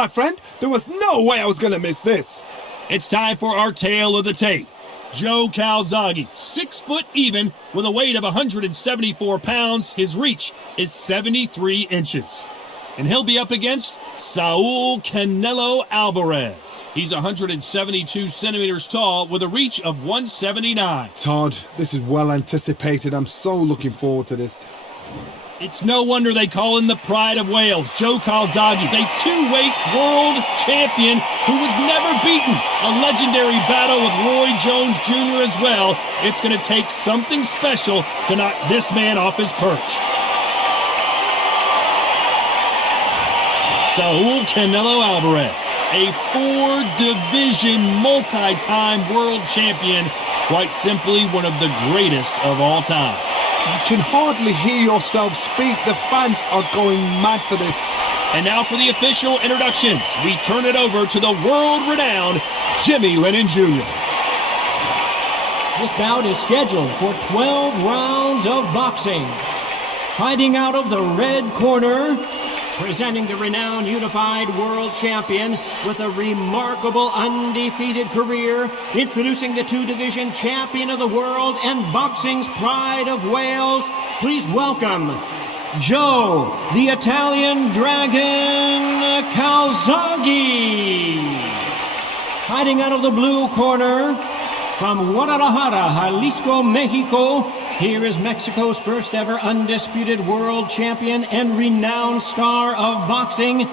my friend. There was no way I was going to miss this. It's time for our tale of the tape. Joe Calzaghe, 6 foot even, with a weight of 174 pounds. His reach is 73 inches. And he'll be up against Saul Canelo Alvarez. He's 172 centimeters tall with a reach of 179. Todd, this is well anticipated. I'm so looking forward to this. It's no wonder they call him the pride of Wales, Joe Calzaghe, the two-weight world champion who was never beaten. A legendary battle with Roy Jones Jr. as well. It's going to take something special to knock this man off his perch. Saul Canelo Alvarez, a 4-division multi-time world champion, quite simply one of the greatest of all time. You can hardly hear yourself speak. The fans are going mad for this. And now for the official introductions. We turn it over to the world-renowned Jimmy Lennon Jr. This bout is scheduled for 12 rounds of boxing. Fighting out of the red corner, presenting the renowned unified world champion with a remarkable undefeated career, introducing the 2-division champion of the world and boxing's pride of Wales, please welcome Joe, the Italian Dragon Calzaghe. Fighting out of the blue corner, from Guadalajara, Jalisco, Mexico, here is Mexico's first ever undisputed world champion and renowned star of boxing.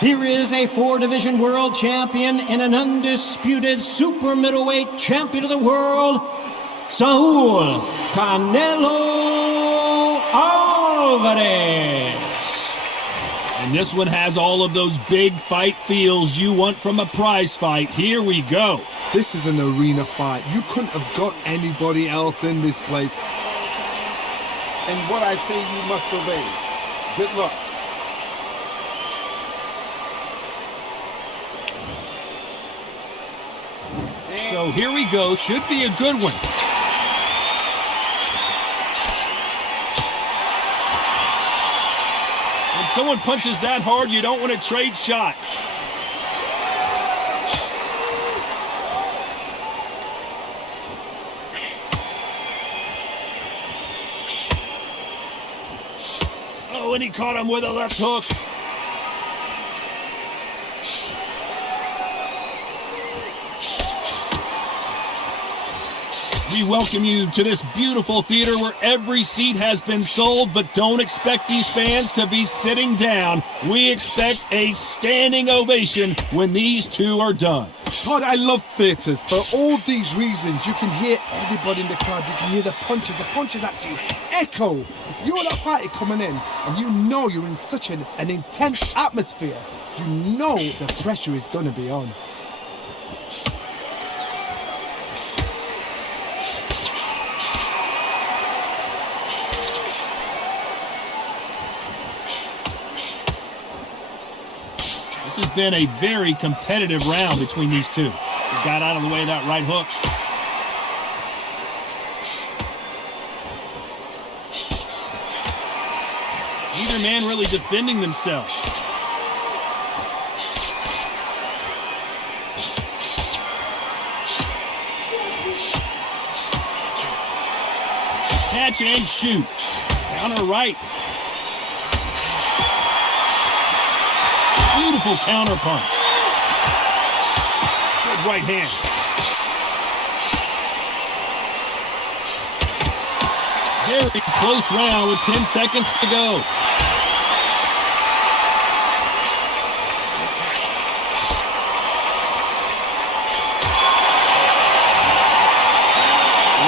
Here is a 4-division world champion and an undisputed super middleweight champion of the world, Saul Canelo Alvarez. And this one has all of those big fight feels you want from a prize fight. Here we go. This is an arena fight. You couldn't have got anybody else in this place. And what I say you must obey. Good luck. So here we go. Should be a good one. When someone punches that hard, you don't want to trade shots. Oh, and he caught him with a left hook. We welcome you to this beautiful theater where every seat has been sold, but don't expect these fans to be sitting down. We expect a standing ovation when these two are done. Todd, I love theatres. For all these reasons, you can hear everybody in the crowd. You can hear the punches. The punches actually echo. If you're that fighter coming in and you know you're in such an intense atmosphere, you know the pressure is going to be on. This has been a very competitive round between these two. He got out of the way of that right hook. Neither man really defending themselves. Catch and shoot. Counter right. Beautiful counter punch. Good right hand. Very close round with 10 seconds to go.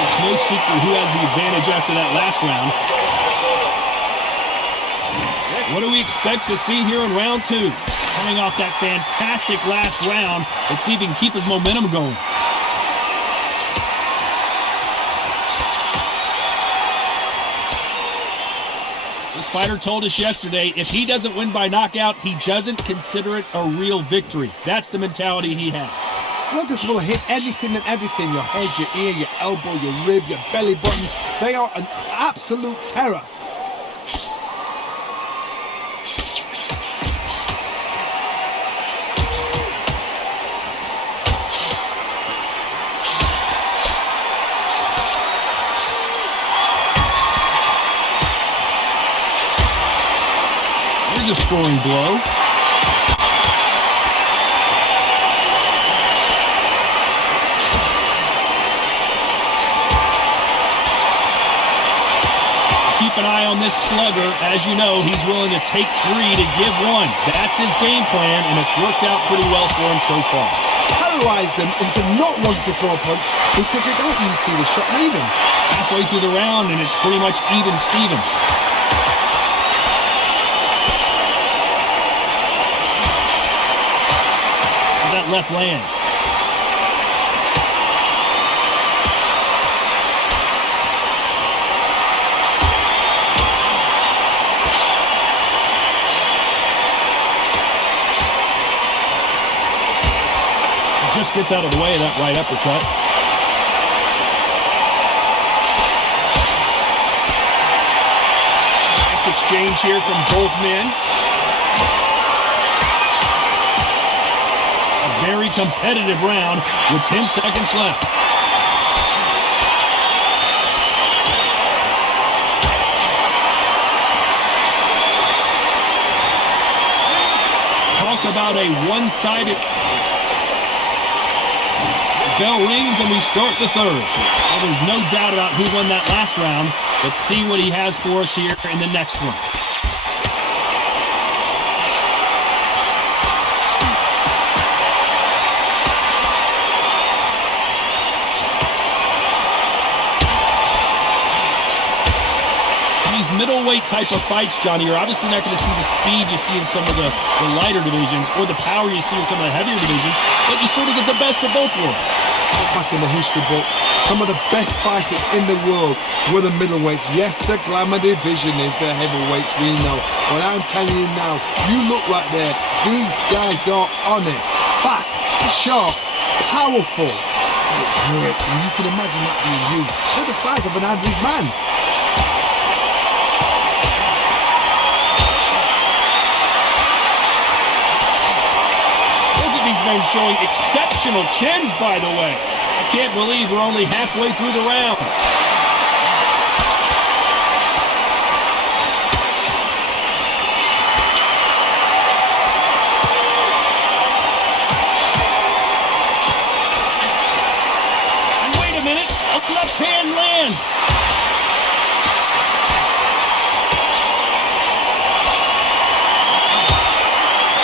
It's no secret who has the advantage after that last round. What do we expect to see here in round 2? Coming off that fantastic last round, let's see if he can keep his momentum going. This fighter told us yesterday, if he doesn't win by knockout, he doesn't consider it a real victory. That's the mentality he has. Sluggers will hit anything and everything. Your head, your ear, your elbow, your rib, your belly button. They are an absolute terror. Here's a scoring blow. Keep an eye on this slugger. As you know, he's willing to take 3 to give 1. That's his game plan, and it's worked out pretty well for him so far. Paralyzed them into not wanting to throw a punch because they don't even see the shot leaving. Halfway through the round, and it's pretty much even Steven. That left lands. Just gets out of the way of that right uppercut. Nice exchange here from both men. A very competitive round with 10 seconds left. Talk about a one-sided... Bell rings and we start the third. Well, there's no doubt about who won that last round. Let's see what he has for us here in the next one. These middleweight type of fights, Johnny, you're obviously not going to see the speed you see in some of the lighter divisions or the power you see in some of the heavier divisions, but you sort of get the best of both worlds. Back in the history books, some of the best fighters in the world were the middleweights. Yes, the glamour division is the heavyweights, we know. But I'm telling you now, you look right there, these guys are on it. Fast, sharp, powerful. It hurts, and you can imagine that being you. They're the size of an average man. Men showing exceptional chins, by the way. I can't believe we're only halfway through the round. And wait a minute, a left hand lands.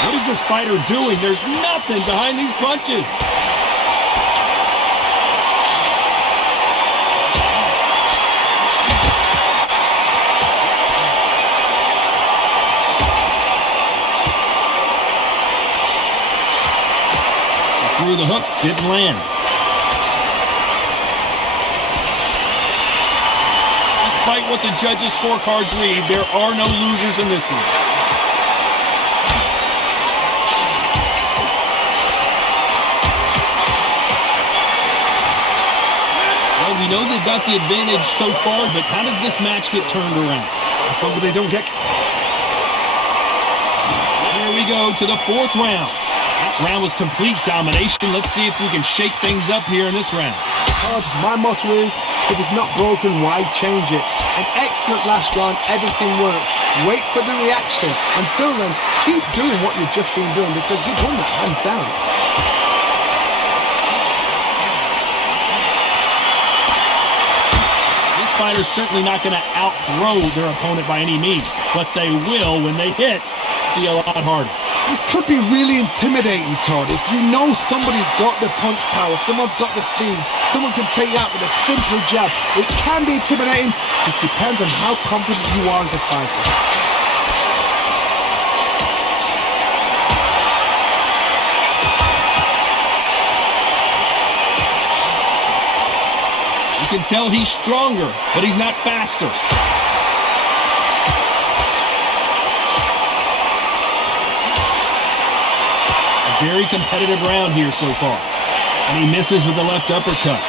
What is this fighter doing? There's nothing behind these punches. Through the hook, didn't land. Despite what the judges' scorecards read, there are no losers in this one. We know they've got the advantage so far, but how does this match get turned around? Somebody don't get... Here we go to the fourth round. That round was complete domination. Let's see if we can shake things up here in this round. My motto is, if it's not broken, why change it? An excellent last round, everything works. Wait for the reaction. Until then, keep doing what you've just been doing because you've won that hands down. Fighters certainly not going to out-throw their opponent by any means, but they will, when they hit, be a lot harder. This could be really intimidating, Todd. If you know somebody's got the punch power, someone's got the speed, someone can take you out with a simple jab. It can be intimidating, just depends on how confident you are as a fighter. You can tell he's stronger, but he's not faster. A very competitive round here so far. And he misses with the left uppercut.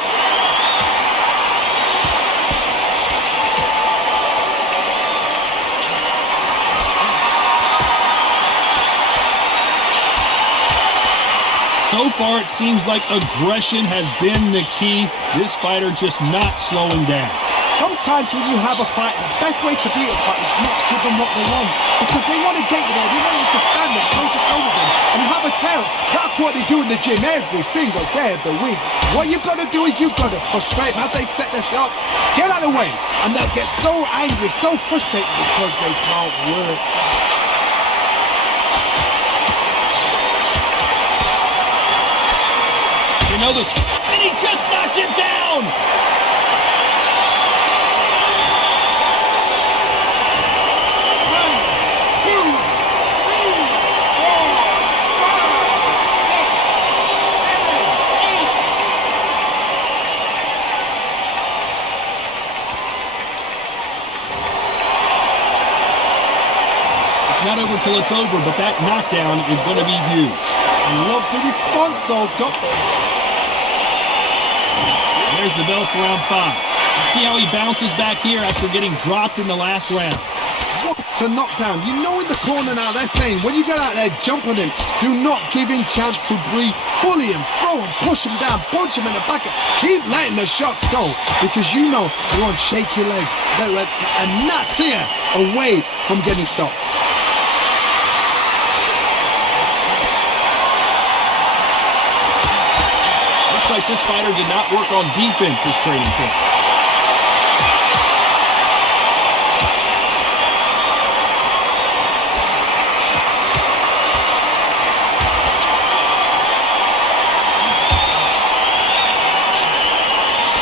So far, it seems like aggression has been the key. This fighter just not slowing down. Sometimes when you have a fight, the best way to beat a fight is not to give them what they want. Because they want to get you there. They want you to stand there, toe-to-toe with them, and have a tail. That's what they do in the gym every single day of the week. What you've got to do is you've got to frustrate them as they set their shots. Get out of the way. And they'll get so angry, so frustrated because they can't work. You know this, and he just knocked him down! Not over till it's over, but that knockdown is going to be huge. I love the response, though. There's the bell for round 5. Let's see how he bounces back here after getting dropped in the last round. What a knockdown. You know in the corner now, they're saying, when you get out there, jump on him. Do not give him chance to breathe. Bully him, throw him, push him down, punch him in the back. Keep letting the shots go, because you know you're on shaky leg. They're a nuts here away from getting stopped. Like this fighter did not work on defense as training camp.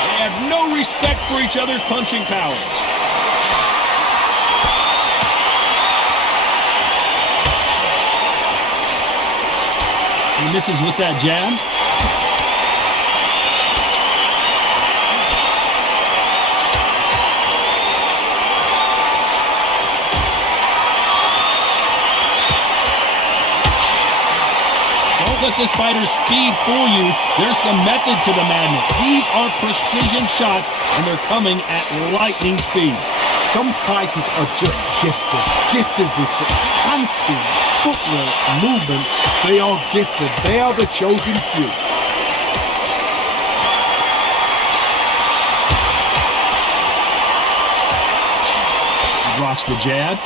They have no respect for each other's punching power. He misses with that jab. Let this fighter's speed fool you. There's some method to the madness. These are precision shots, and they're coming at lightning speed. Some fighters are just gifted with such hand speed, footwork, movement. They are gifted. They are the chosen few. He blocks the jab.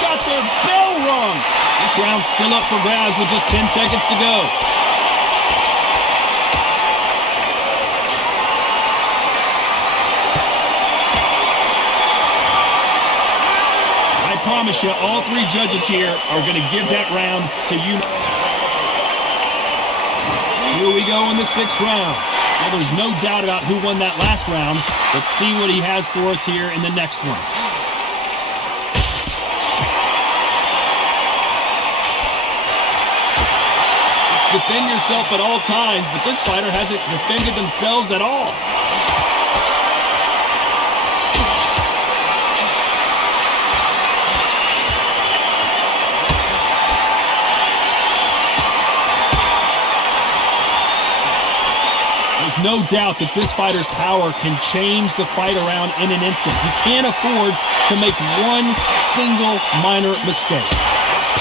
Got their bell rung. This round's still up for grabs with just 10 seconds to go. I promise you, all 3 judges here are going to give that round to you. Here we go in the 6th round. Well, there's no doubt about who won that last round. Let's see what he has for us here in the next one. Defend yourself at all times, but this fighter hasn't defended themselves at all. There's no doubt that this fighter's power can change the fight around in an instant. He can't afford to make one single minor mistake.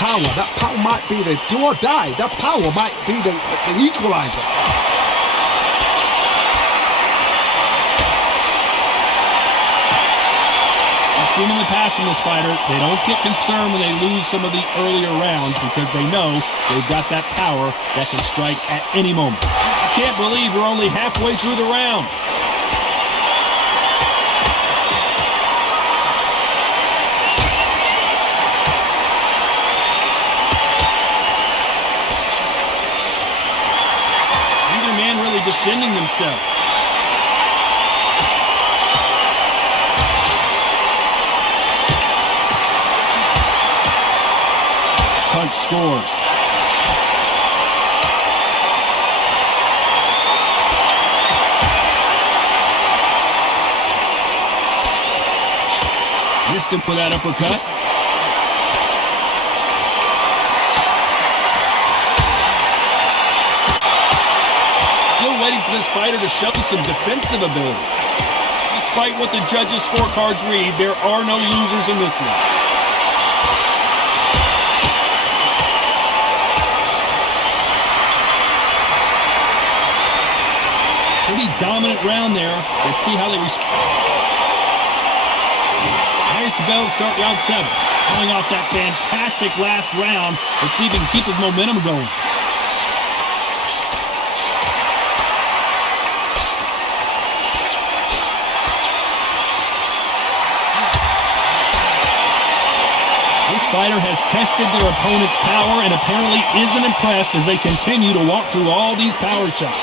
That power might be the do or die. That power might be the equalizer. I've seen in the past from this fighter, they don't get concerned when they lose some of the earlier rounds because they know they've got that power that can strike at any moment. I can't believe we're only halfway through the round. Defending themselves. Punch scores. Missed him for that uppercut. Waiting for this fighter to show some defensive ability. Despite what the judges' scorecards read, there are no losers in this one. Pretty dominant round there. Let's see how they respond. There's the bell to start round 7. Coming off that fantastic last round. Let's see if he can keep his momentum going. This fighter has tested their opponent's power and apparently isn't impressed as they continue to walk through all these power shots.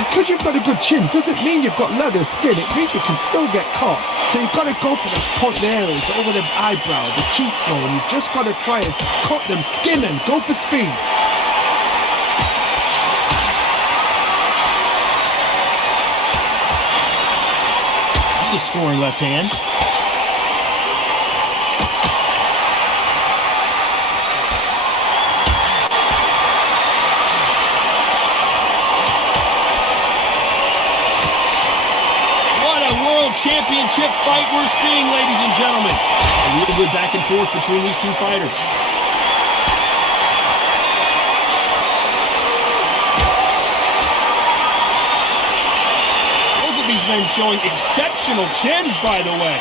Because you've got a good chin doesn't mean you've got leather skin. It means you can still get caught. So you've got to go for those point areas over the eyebrow, the cheekbone. You've just got to try and cut them, skin and go for speed. That's a scoring left hand. Championship fight we're seeing, ladies and gentlemen. A real good back and forth between these two fighters. Both of these men showing exceptional chins, by the way.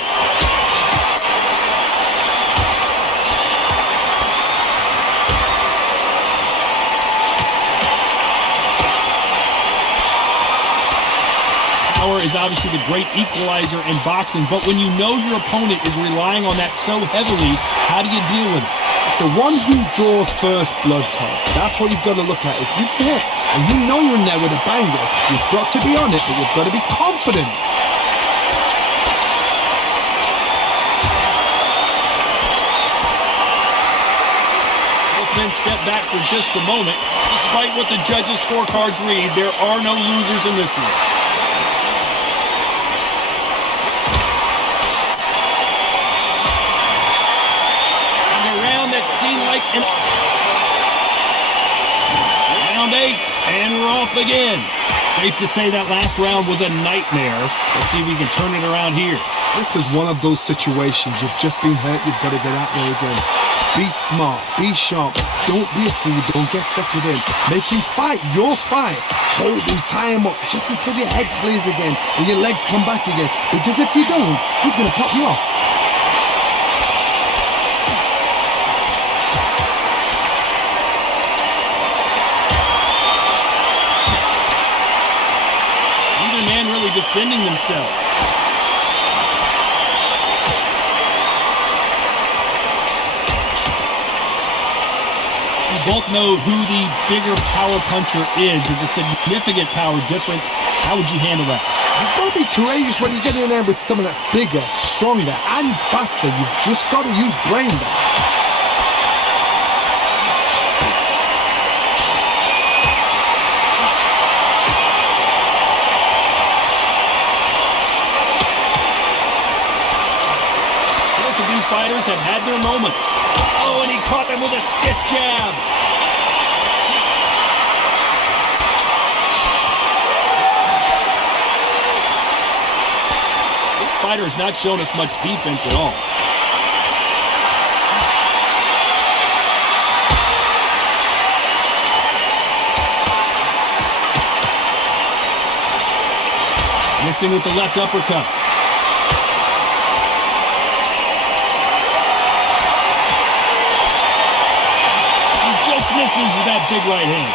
Power is obviously the great equalizer in boxing, but when you know your opponent is relying on that so heavily, how do you deal with it? It's the one who draws first blood, Todd. That's what you've got to look at. If you hit and you know you're in there with a banger, you've got to be on it, but you've got to be confident. Both men step back for just a moment. Despite what the judges' scorecards read, there are no losers in this one. Seemed like an round 8, and we're off again. Safe to say that last round was a nightmare. Let's see if we can turn it around here. This is one of those situations. You've just been hurt. You've got to get out there again. Be smart. Be sharp. Don't be a fool. Don't get suckered in. Make him fight your fight. Hold him, tie him up just until your head clears again and your legs come back again. Because if you don't, he's going to cut you off. Defending themselves. We both know who the bigger power puncher is. There's a significant power difference. How would you handle that? You've got to be courageous when you get in there with someone that's bigger, stronger, and faster. You've just got to use brain there. Fighters have had their moments. Oh, and he caught them with a stiff jab. This fighter has not shown us much defense at all. Missing with the left uppercut. Misses with that big right hand.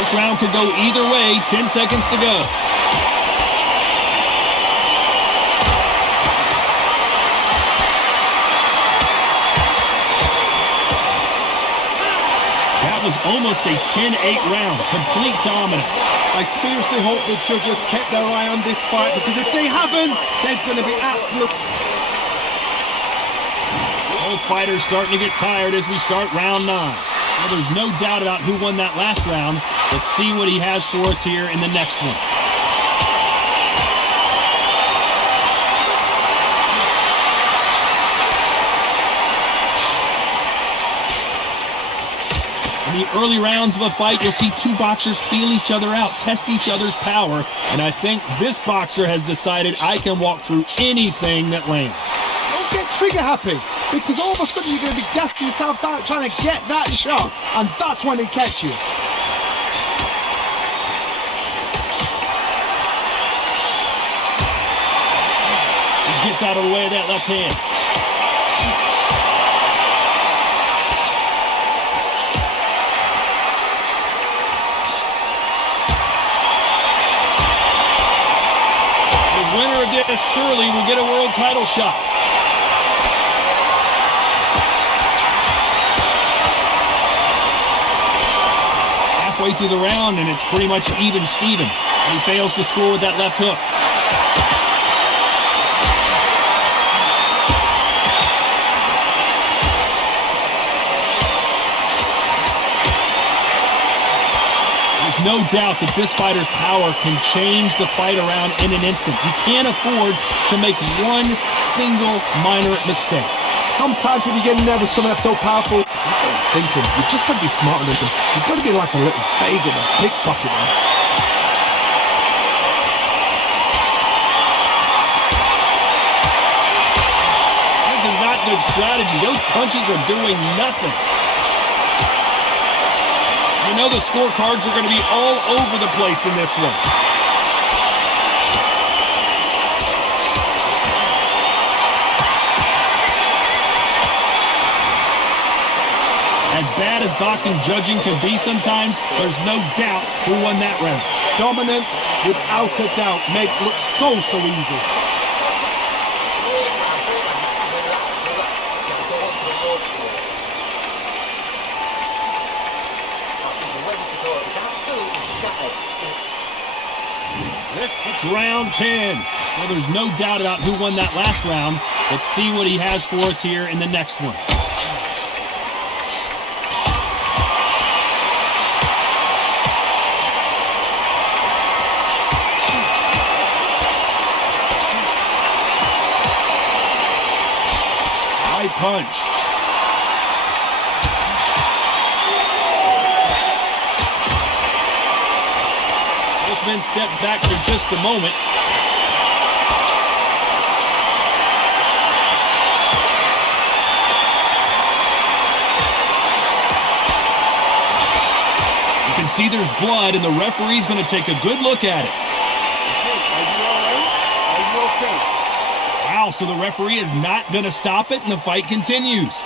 This round could go either way. 10 seconds to go. That was almost a 10-8 round. Complete dominance. I seriously hope the judges kept their eye on this fight, because if they haven't, there's going to be absolute... Both fighters starting to get tired as we start round 9. Well, there's no doubt about who won that last round. Let's see what he has for us here in the next one. In the early rounds of a fight, you'll see two boxers feel each other out, test each other's power, and I think this boxer has decided I can walk through anything that lands. Don't get trigger happy, because all of a sudden you're going to be gassing yourself out trying to get that shot, and that's when they catch you. Gets out of the way of that left hand. The winner of this surely will get a world title shot. Halfway through the round, and it's pretty much even Steven. He fails to score with that left hook. There's no doubt that this fighter's power can change the fight around in an instant. You can't afford to make one single minor mistake. Sometimes when you get nervous, someone that's so powerful, you gotta think him. You just gotta be smarter than them. You've got to be like a little faggot or pickpocket him. This is not good strategy. Those punches are doing nothing. You know the scorecards are going to be all over the place in this one. As bad as boxing judging can be sometimes, there's no doubt who won that round. Dominance, without a doubt, make it look so easy. It's round 10. Well, there's no doubt about who won that last round. Let's see what he has for us here in the next one. Right punch. Both men step back for just a moment. You can see there's blood, and the referee's going to take a good look at it. Are you all right? Are you okay? Wow, so the referee is not going to stop it, and the fight continues.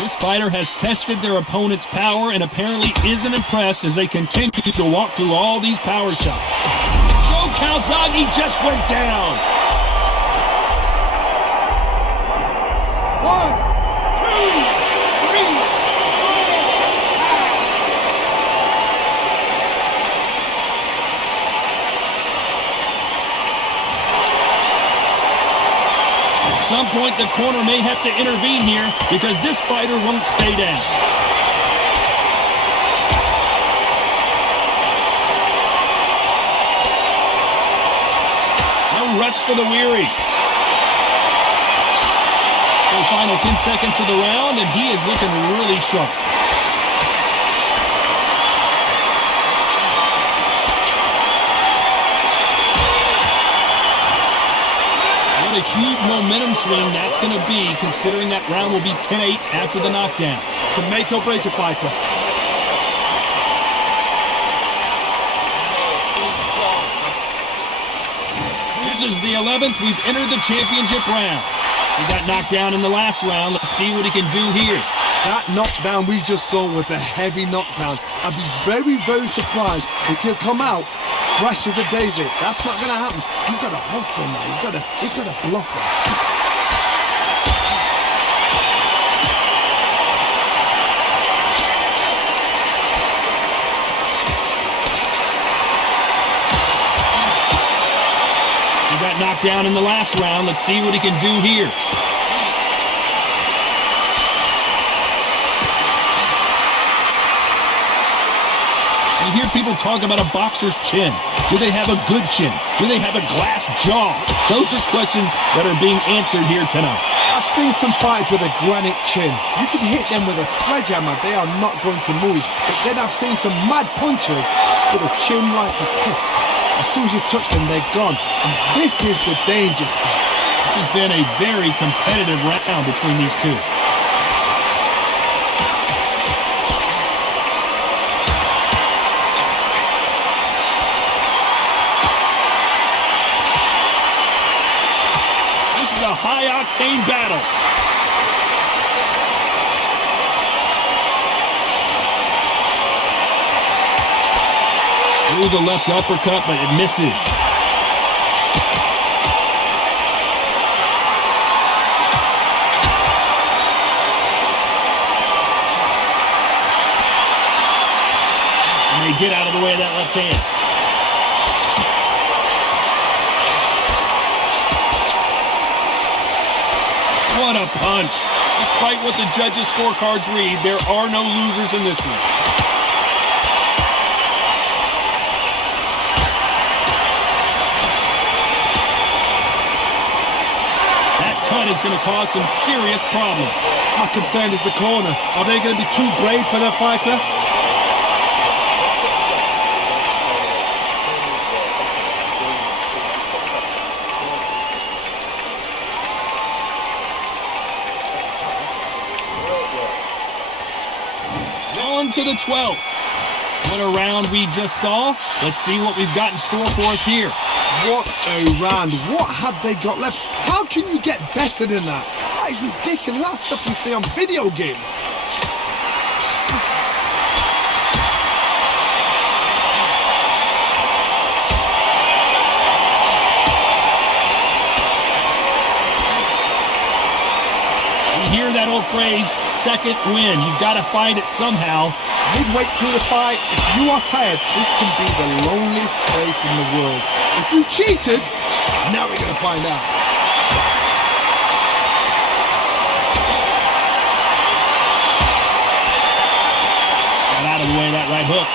This fighter has tested their opponent's power and apparently isn't impressed as they continue to walk through all these power shots. Calzaghe just went down. 1, 2, 3, 4. At some point, the corner may have to intervene here because this fighter won't stay down. No rest for the weary. The final 10 seconds of the round, and he is looking really sharp. What a huge momentum swing that's going to be, considering that round will be 10-8 after the knockdown. To make or break a fighter. This is the 11th we've entered the championship round. He got knocked down in the last round. Let's see what he can do here. That knockdown we just saw was a heavy knockdown. I'd be very, very surprised if he'll come out fresh as a daisy. That's not going to happen. He's got to hustle now. He's got to bluff him. He got knocked down in the last round. Let's see what he can do here. You hear people talk about a boxer's chin. Do they have a good chin? Do they have a glass jaw? Those are questions that are being answered here tonight. I've seen some fighters with a granite chin. You can hit them with a sledgehammer, they are not going to move. But then I've seen some mad punchers with a chin like a crisp. As soon as you touch them, they're gone. And this is the danger spot. This has been a very competitive round between these two. This is a high-octane battle. Through the left uppercut, but it misses. And they get out of the way of that left hand. What a punch. Despite what the judges' scorecards read, there are no losers in this one. Is going to cause some serious problems. My concern is the corner. Are they going to be too brave for their fighter? On to the 12th. What a round we just saw. Let's see what we've got in store for us here. What a round. What have they got left? How can you get better than that? That is ridiculous. That's stuff you see on video games. You hear that old phrase, second win. You've got to find it somehow. Midway through the fight, if you are tired, this can be the loneliest place in the world. If you cheated, now we're going to find out. Got out of the way of that right hook.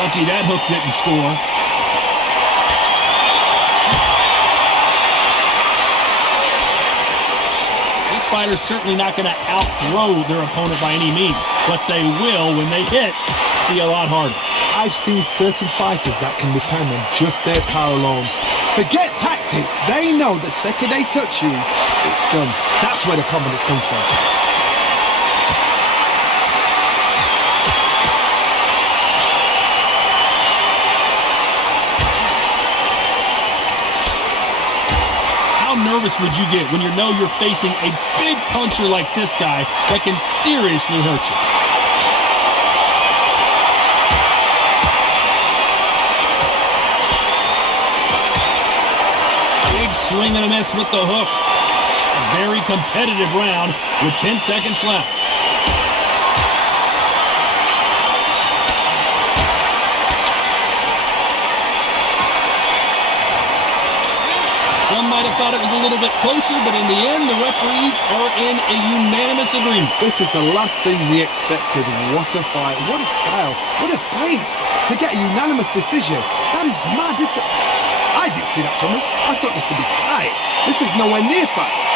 Lucky that hook didn't score. Fighters certainly not going to outthrow their opponent by any means, but they will, when they hit, be a lot harder. I've seen certain fighters that can depend on just their power alone. Forget tactics. They know the second they touch you, it's done. That's where the confidence comes from. How nervous would you get when you know you're facing a big puncher like this guy that can seriously hurt you? Big swing and a miss with the hook. A very competitive round with 10 seconds left. Some might have thought it was a little bit closer, but in the end, the referees are in a unanimous agreement. This is the last thing we expected. What a fight, what a style, what a pace to get a unanimous decision. That is mad. I didn't see that coming. I thought this would be tight. This is nowhere near tight.